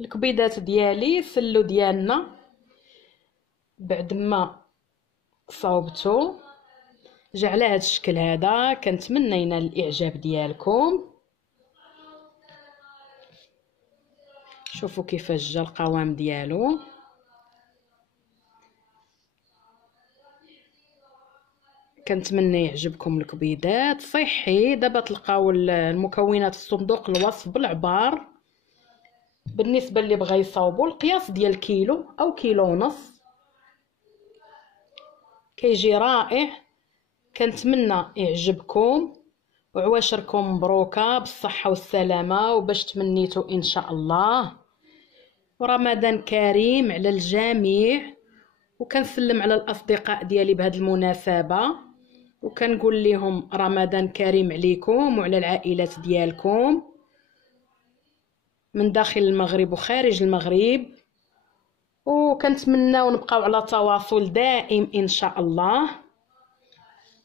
الكبيدات ديالي السلو ديالنا بعد ما صاوبته جا على هذا الشكل هذا. كنتمنى ينال الاعجاب ديالكم. شوفوا كيفاش جا القوام ديالو. كنتمنى يعجبكم الكبيدات صحي. دابا تلقاو المكونات في صندوق الوصف بالعبار. بالنسبه اللي بغى يصاوبوا القياس ديال كيلو او كيلو ونص كيجي رائع. كنتمنى يعجبكم وعواشركم مبروكه بالصحه والسلامه وباش تمنيتو ان شاء الله. ورمضان كريم على الجميع. وكنسلم على الاصدقاء ديالي بهذه المناسبه وكنقول لهم رمضان كريم عليكم وعلى العائلات ديالكم من داخل المغرب وخارج المغرب. وكنتمناو نبقاو على تواصل دائم ان شاء الله.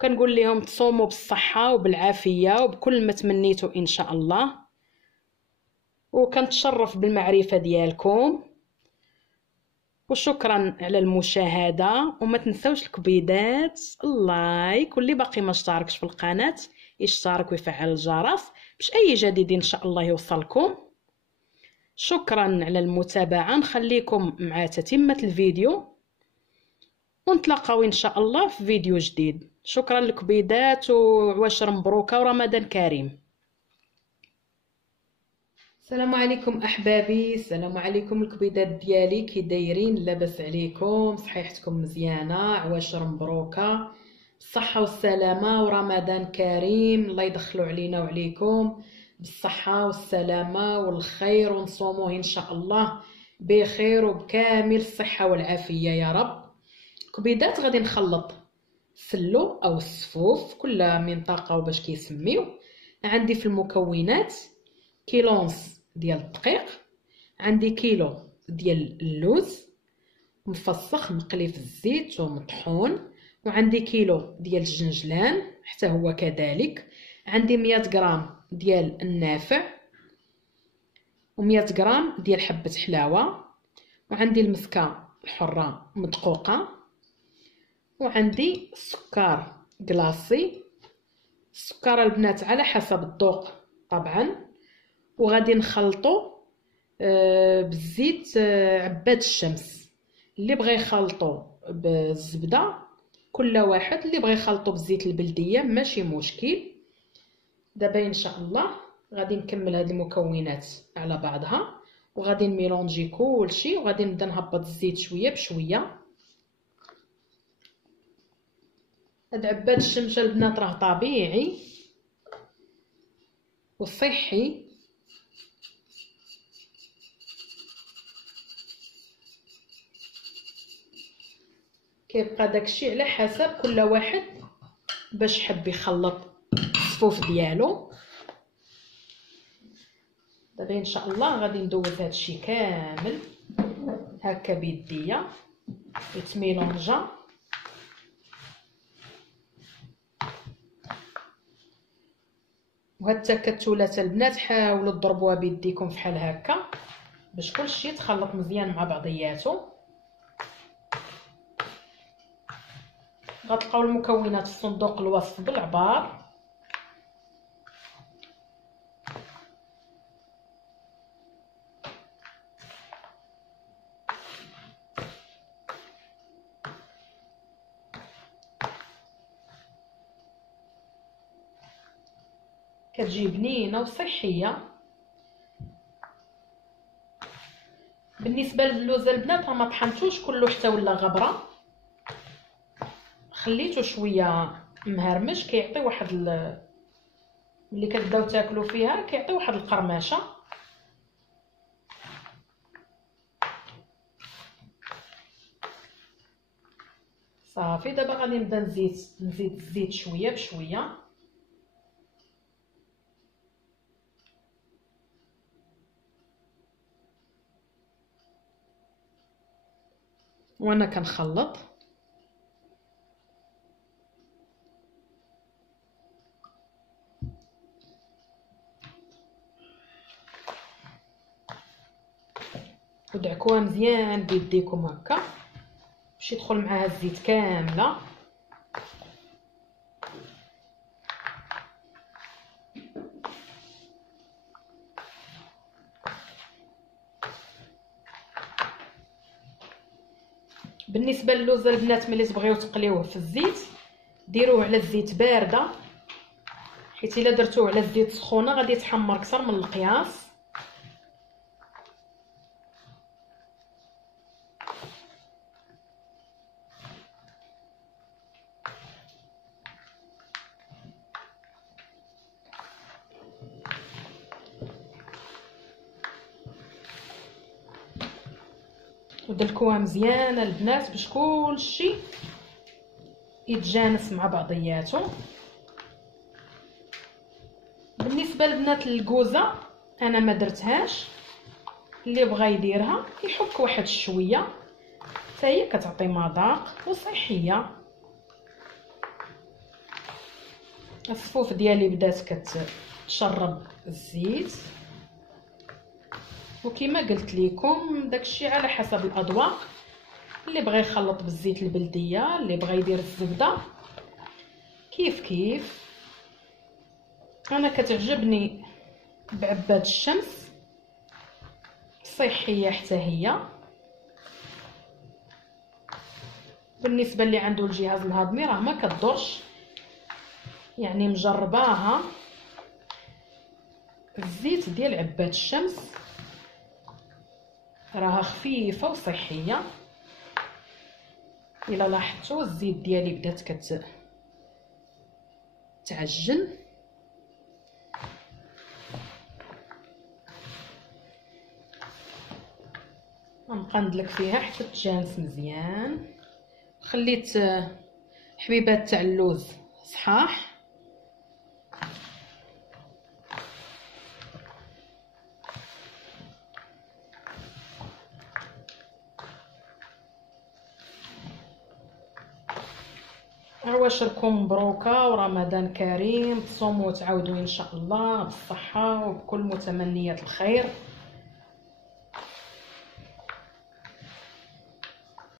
كنقول لهم تصوموا بالصحه وبالعافيه وبكل ما تمنيتوا ان شاء الله. وكنتشرف بالمعرفه ديالكم وشكرا على المشاهده. وما تنسوش الكبيدات اللايك واللي باقي ما اشتركش في القناه يشترك ويفعل الجرس باش اي جديد ان شاء الله يوصلكم. شكرا على المتابعه. نخليكم مع تتمه الفيديو ونتلاقاو ان شاء الله في فيديو جديد. شكرا للكبيدات وعواشر مبروكه ورمضان كريم. السلام عليكم احبابي. السلام عليكم الكبيدات ديالي. كي دايرين؟ لاباس عليكم؟ صحيحتكم مزيانه؟ عواشر مبروكه بالصحه والسلامه ورمضان كريم. الله يدخلو علينا وعليكم بالصحه والسلامه والخير ونصوموه ان شاء الله بخير وبكامل الصحه والعافيه يا رب. كبيدات غادي نخلط سلو او الصفوف كل منطقه وباش كيسميو. عندي في المكونات كيلو ونص ديال الدقيق، عندي كيلو ديال اللوز مفسخ مقلي في الزيت ومطحون، وعندي كيلو ديال الجنجلان حتى هو كذلك، عندي 100 غرام ديال النافع و100 غرام ديال حبة حلاوة، وعندي المسكة الحرة مدقوقة، وعندي السكر كلاصي. السكر البنات على حسب الذوق طبعا. وغادي نخلطو بالزيت عباد الشمس. اللي بغى يخلطو بالزبده كل واحد، اللي بغى يخلطو بالزيت البلديه ماشي مشكل. دابا ان شاء الله غادي نكمل هاد المكونات على بعضها وغادي نميلونجي كلشي وغادي نبدا نهبط الزيت شويه بشويه. هاد عباد الشمس البنات راه طبيعي وصحي. كيبقى داكشي على حسب كل واحد باش حب يخلط الصفوف ديالو. دابا ان شاء الله غادي ندوز هادشي كامل هكا بيديا يتميلونجا. وهاد التكتلات البنات حاولوا تضربوها بيديكم فحال هكا باش كلشي يتخلط مزيان مع بعضياتو. غتلقاو المكونات في صندوق الوصف بالعبار. كتجي بنينه وصحيه. بالنسبه للوز البنات ما طحنتوش كله حتى ولا غبره، خليته شويه مهرمش كيعطي واحد ملي كتبداو تاكلوا فيها كيعطي واحد القرمشه. صافي دابا غادي نبدا نزيد الزيت شويه بشويه. وانا كنخلط ودعكوها مزيان بيديكم هكا باش يدخل معاها الزيت كامله. بالنسبه للوز البنات ملي تبغيو تقليوه في الزيت ديروه على الزيت بارده، حيت الا درتوه على الزيت سخونه غادي يتحمر اكثر من القياس. ودلكوها مزيان البنات باش كلشي يتجانس مع بعضياته. بالنسبه للبنات للكوزه انا ما درتهاش، اللي بغى يديرها يحك واحد شويه حتى هي كتعطي مذاق وصحيه. الصفوف ديالي بدات كتشرب الزيت، وكما قلت لكم داكشي على حسب الاذواق، اللي بغى يخلط بالزيت البلديه، اللي بغى يدير الزبده، كيف كيف. انا كتعجبني بعباد الشمس صحيه حتى هي. بالنسبه اللي عنده الجهاز الهضمي راه ما كتضرش، يعني مجرباها. الزيت ديال عباد الشمس راها خفيفه وصحيه. الا لاحظتوا الزيت ديالي بدات كتعجن، غنبقى ندلك فيها حتى تجانس مزيان. خليت حبيبات تاع اللوز صحاح، عواشركم مبروكه ورمضان كريم. تصوموا وتعاودوا ان شاء الله بالصحه وبكل متمنيات الخير.